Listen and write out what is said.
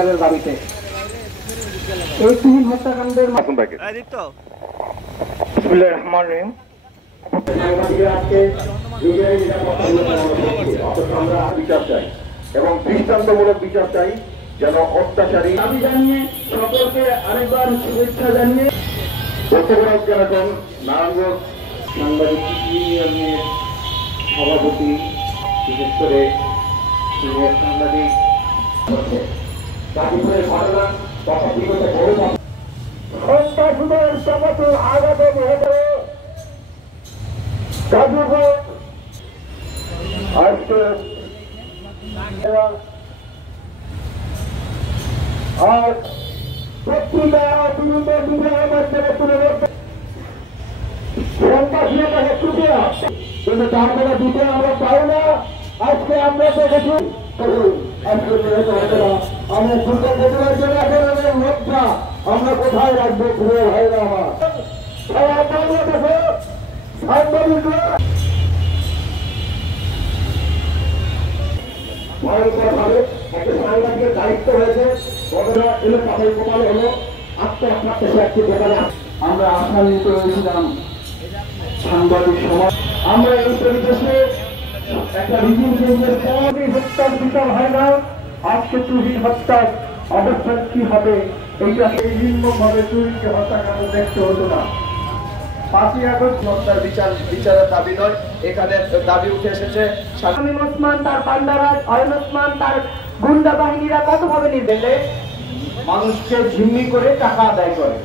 দাবিতে এই তিন হত্যাকাণ্ডের বিচার চাই এবং দৃষ্টান্তমূলক বিচার চাই, যেন অত্যাচারী দাবি জানিয়ে সকলকে আরেকবার শুভেচ্ছা জানিয়ে গতকাল যেরকম নারায়ণগঞ্জ সাংবাদিক ইউনিয়নের সভাপতি, বিশেষ করে সিনিয়র সাংবাদিক গাজীপুরের ঘটনা তথা বিগত বহু সন্ত্রাসীদের সমস্ত আঘাতে নিহত গাজীপুর আজকে আর পত্রিকা বিরুদ্ধে বিজয়ের মাধ্যমে তুলে ধরতে সন্ত্রাসীদের কাছে ছুটে আসছে, কিন্তু তার মানে দিতে আমরা পাই না। আজকে আমরা দেখেছি আমরা দুর্গা প্রতিমার জন্য এখন লজ্জা আমরা কোথায় রাখবো ঘুরে হয় না আমার সাংবাদিকরা ভয়ঙ্কর ভাবে একটা সাংবাদিকের দায়িত্ব হয়েছে। এলো তাদের কপালে হলো আত্মহত্যা শেষে একটি দোকানে আমরা আশান্বিত হয়েছিলাম সাংবাদিক সমাজ। আমরা এই পরিবেশে একটা রিজিম চেঞ্জের পর হত্যার বিচার হয় না। আজকে চুরির হত্যার অবস্থান কি হবে, এইটা এই নির্মমভাবে চুরিকে হত্যাকাণ্ড দেখতে হতো না। 5ই আগস্ট হত্যার বিচারের দাবি নয়, এখানে দাবি উঠে এসেছে শামীম ওসমান, তার পান্ডারাজ, অয়ন ওসমান, তার গুন্ডা বাহিনীরা কতভাবে নির্দেশে মানুষকে ঝিম্মি করে টাকা আদায় করে।